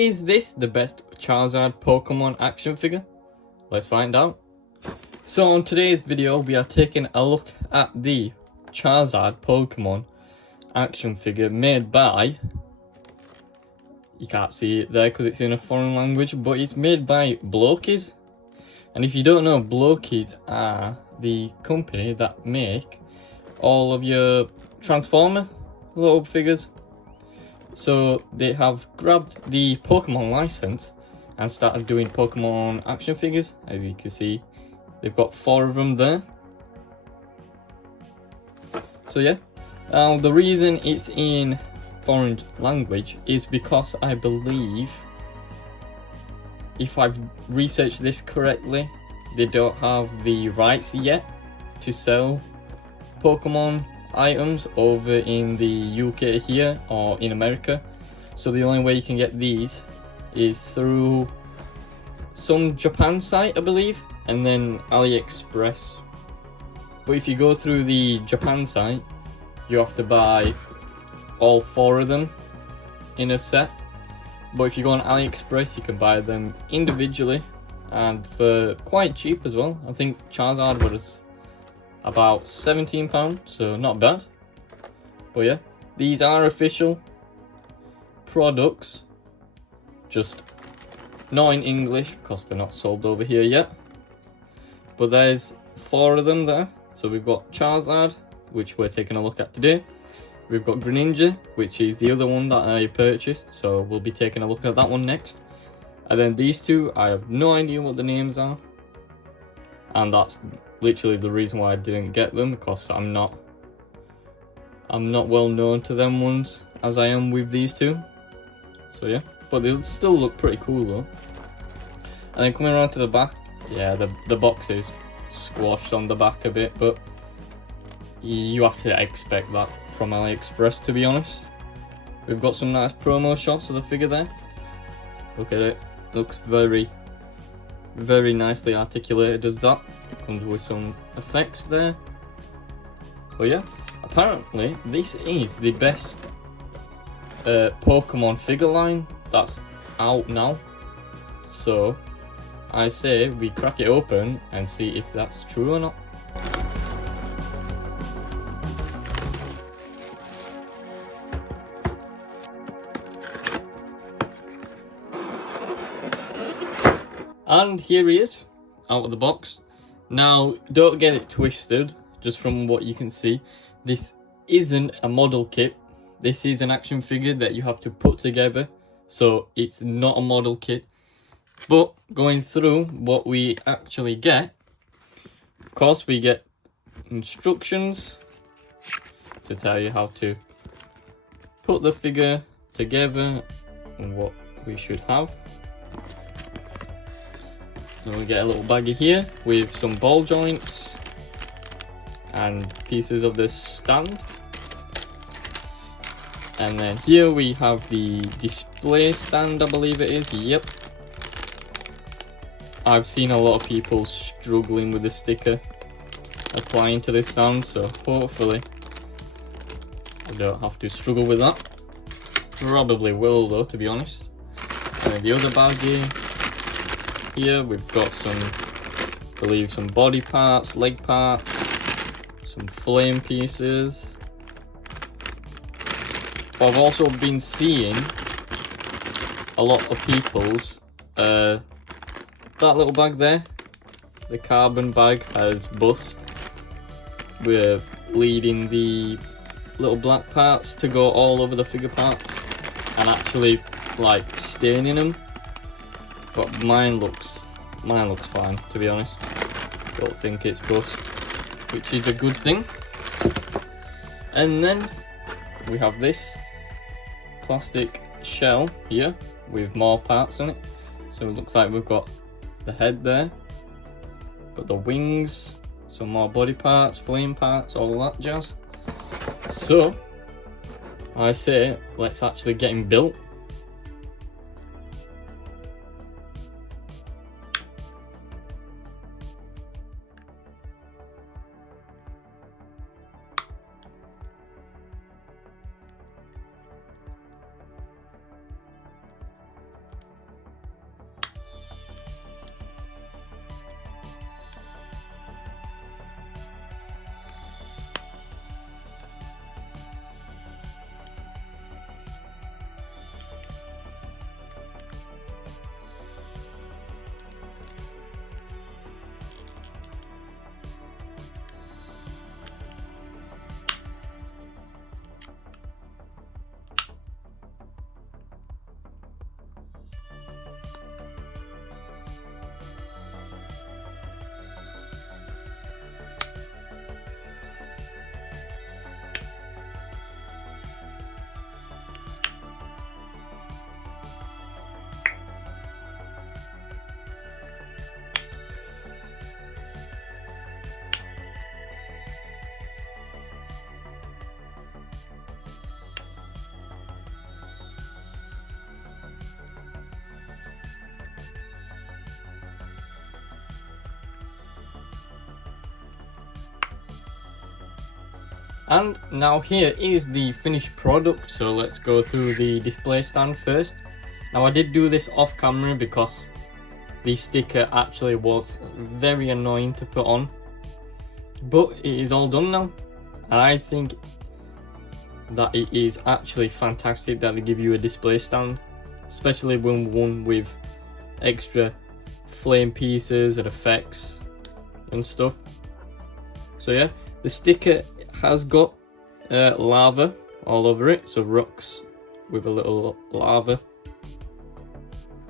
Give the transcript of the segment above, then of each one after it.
Is this the best Charizard Pokemon action figure? Let's find out. So on today's video we are taking a look at the Charizard Pokemon action figure made by, you can't see it there because it's in a foreign language, but it's made by Blokees. And if you don't know, Blokees are the company that make all of your Transformer little figures. So they have grabbed the Pokemon license and started doing Pokemon action figures. As you can see, they've got 4 of them there. So yeah, the reason it's in foreign language is because I believe, if I've researched this correctly, they don't have the rights yet to sell Pokemon items over in the UK here or in America. So the only way you can get these is through some Japan site, I believe, and then AliExpress. But if you go through the Japan site, you have to buy all 4 of them in a set. But if you go on AliExpress, you can buy them individually and for quite cheap as well. I think Charizard was about £17, so not bad. But yeah, these are official products, just not in English because they're not sold over here yet. But there's 4 of them there. So we've got Charizard, which we're taking a look at today. We've got Greninja, which is the other one that I purchased, so we'll be taking a look at that one next. And then these 2, I have no idea what the names are, and that's literally the reason why I didn't get them, because I'm not well known to them ones as I am with these 2. So yeah, but they still look pretty cool though. And then coming around to the back, yeah, the box is squashed on the back a bit, but you have to expect that from AliExpress, to be honest. We've got some nice promo shots of the figure there. Look at it, looks very nicely articulated as that. Comes with some effects there. But yeah, apparently this is the best Pokemon figure line that's out now. So I say we crack it open and see if that's true or not. And here he is, out of the box. Now, don't get it twisted, just from what you can see. This isn't a model kit. This is an action figure that you have to put together. So, it's not a model kit. But, going through what we actually get, of course we get instructions to tell you how to put the figure together and what we should have. So we get a little baggie here with some ball joints and pieces of this stand. And then here we have the display stand, I believe it is. Yep. I've seen a lot of people struggling with the sticker applying to this stand, so hopefully I don't have to struggle with that. Probably will though, to be honest. And then the other baggie. Here we've got some, I believe, some body parts, leg parts, some flame pieces. But I've also been seeing a lot of people's, that little bag there, the carbon bag has bust. We're leading the little black parts to go all over the figure parts and actually like staining them. But mine looks fine, to be honest. Don't think it's bust, which is a good thing. And then we have this plastic shell here with more parts on it. So it looks like we've got the head there, got the wings, some more body parts, flame parts, all that jazz. So I say let's actually get him built. And now here is the finished product, so let's go through the display stand first. Now I did do this off camera because the sticker actually was very annoying to put on, but it is all done now. And I think that it is actually fantastic that they give you a display stand, especially when one with extra flame pieces and effects and stuff. So yeah, the sticker has got lava all over it, so rocks with a little lava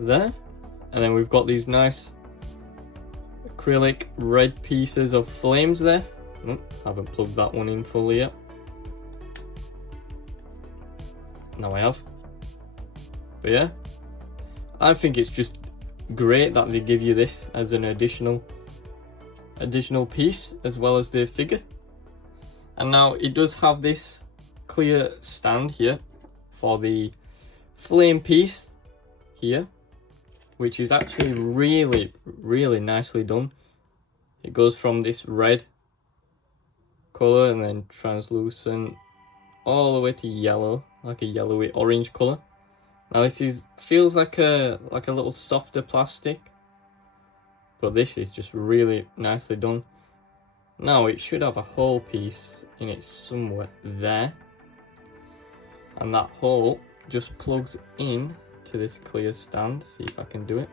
there, and then we've got these nice acrylic red pieces of flames there. Oh, haven't plugged that one in fully yet. Now I have. But yeah, I think it's just great that they give you this as an additional piece as well as the figure. And now it does have this clear stand here for the flame piece here, which is actually really nicely done. It goes from this red color and then translucent all the way to yellow, like a yellowy orange color. Now this feels like a little softer plastic, but this is just really nicely done. Now it should have a hole piece in it somewhere there, and that hole just plugs in to this clear stand. See if I can do it.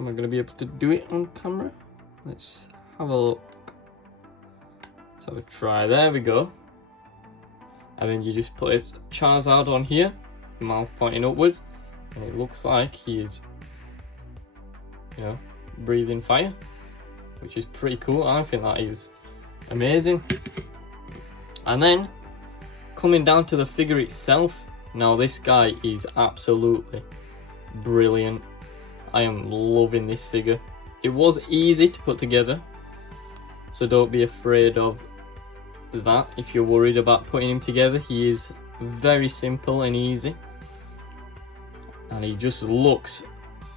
Am I going to be able to do it on camera? Let's have a look. Let's have a try. There we go. And then you just place Charizard on here, mouth pointing upwards, and it looks like he is, you know, breathing fire, which is pretty cool. I think that is amazing. And then coming down to the figure itself, now this guy is absolutely brilliant. I am loving this figure. It was easy to put together, so don't be afraid of that if you're worried about putting him together. He is very simple and easy, and he just looks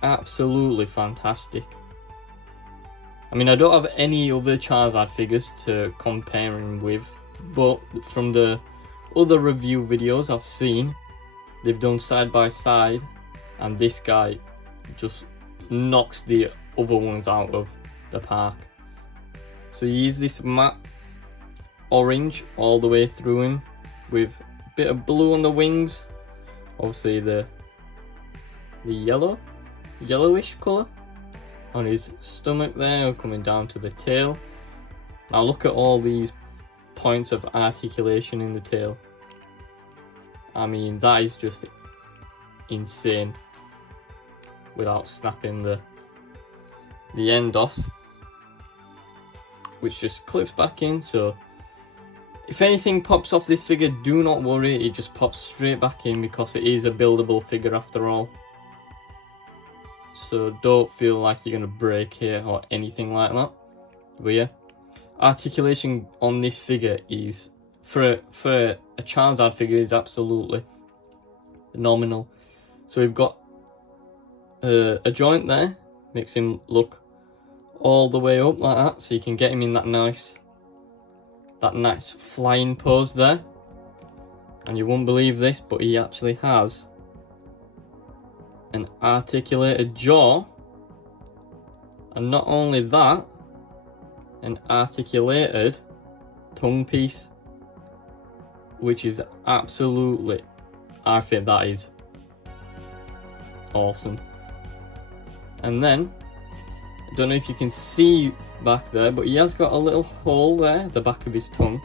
absolutely fantastic. I mean, I don't have any other Charizard figures to compare him with, but from the other review videos I've seen, they've done side by side, and this guy just knocks the other ones out of the park. So you use this matte orange all the way through him with a bit of blue on the wings, obviously the yellowish colour on his stomach there, coming down to the tail. Now look at all these points of articulation in the tail. I mean, that is just insane without snapping the end off, which just clips back in. So if anything pops off this figure, do not worry, it just pops straight back in because it is a buildable figure after all. So don't feel like you're going to break here or anything like that. But yeah, articulation on this figure is, for a Charizard figure, is absolutely phenomenal. So we've got a joint there, makes him look all the way up like that, so you can get him in that nice flying pose there. And you won't believe this, but he actually has an articulated jaw, and not only that, an articulated tongue piece, which is absolutely, I think that is awesome. And then I don't know if you can see back there, but he has got a little hole there at the back of his tongue,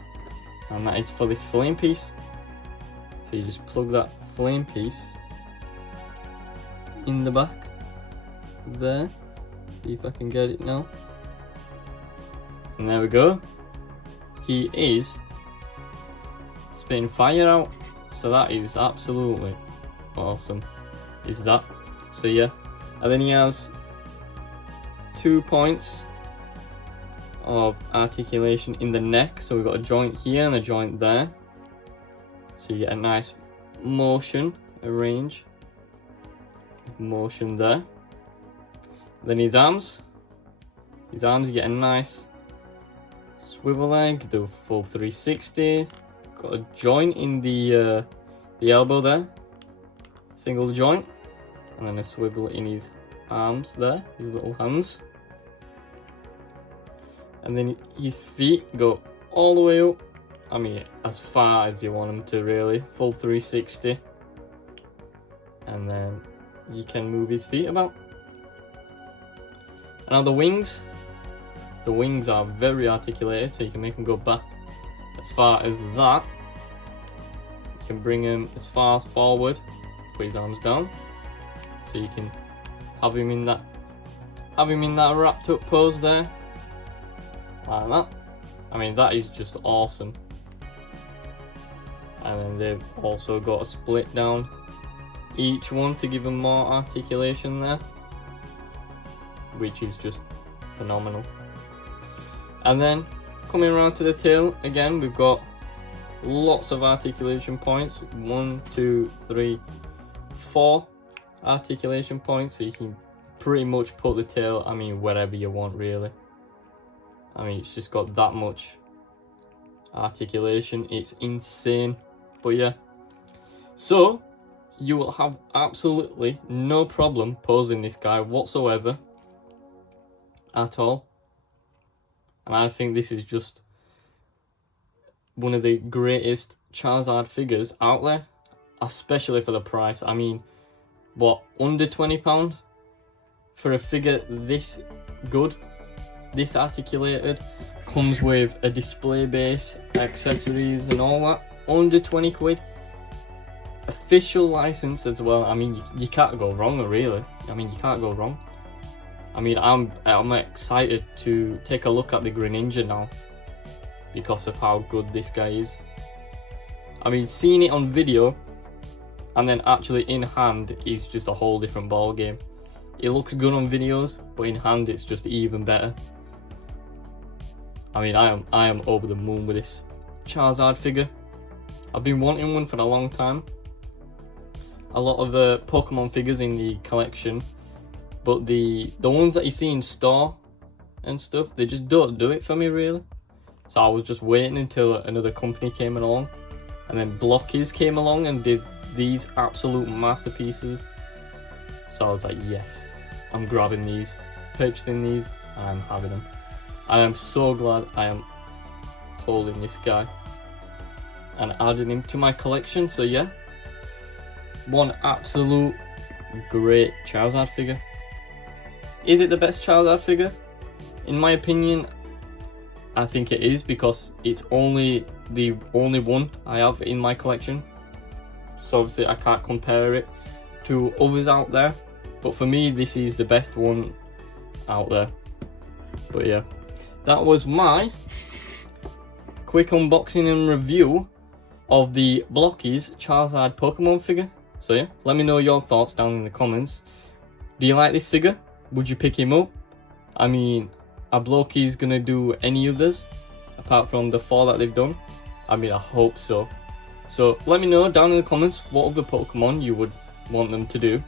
and that is for this flame piece. So you just plug that flame piece in the back there. See if I can get it now. And there we go. He is spitting fire out, so that is absolutely awesome, is that. So yeah, and then he has 2 points of articulation in the neck, so we've got a joint here and a joint there, so you get a nice motion, a range of motion there. Then his arms His arms, you get a nice swivel leg, do full 360. Got a joint in the elbow there, single joint, and then a swivel in his arms there, his little hands. And then his feet go all the way up. I mean, as far as you want them to, really. Full 360. And then you can move his feet about. Now the wings are very articulated, so you can make them go back as far as that. You can bring him as far forward, put his arms down, so you can have him in that wrapped up pose there, like that. I mean, that is just awesome. And then they've also got a split down each one to give them more articulation there, which is just phenomenal. And then coming around to the tail again, we've got lots of articulation points. 1, 2, 3, 4 articulation points, so you can pretty much put the tail, I mean, wherever you want, really. I mean, it's just got that much articulation. It's insane. But yeah, so you will have absolutely no problem posing this guy whatsoever at all. And I think this is just one of the greatest Charizard figures out there, especially for the price. I mean, what, under £20 for a figure this good, this articulated, comes with a display base, accessories and all that, under 20 quid. Official license as well. I mean, you can't go wrong, really. I mean, you can't go wrong. I mean, I'm excited to take a look at the Greninja now because of how good this guy is. I mean, seeing it on video and then actually in hand is just a whole different ball game. It looks good on videos, but in hand it's just even better. I mean, I am over the moon with this Charizard figure. I've been wanting one for a long time. A lot of Pokemon figures in the collection, but the ones that you see in store and stuff, they just don't do it for me, really. So I was just waiting until another company came along, and then Blokees came along and did these absolute masterpieces. So I was like, yes, I'm grabbing these, purchasing these, and I'm having them. I am so glad I am holding this guy and adding him to my collection. So yeah, one absolute great Charizard figure. Is it the best Charizard figure? In my opinion, I think it is, because it's only the only one I have in my collection. So obviously I can't compare it to others out there, but for me this is the best one out there. But yeah, that was my quick unboxing and review of the Blokees Charizard Pokemon figure. So yeah, let me know your thoughts down in the comments. Do you like this figure? Would you pick him up? I mean, are Blokees gonna do any others apart from the 4 that they've done? I mean, I hope so. So let me know down in the comments what other Pokemon you would want them to do,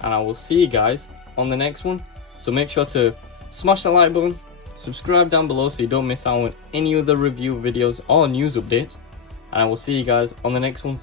and I will see you guys on the next one. So make sure to smash the like button, subscribe down below so you don't miss out on any other review videos or news updates, and I will see you guys on the next one.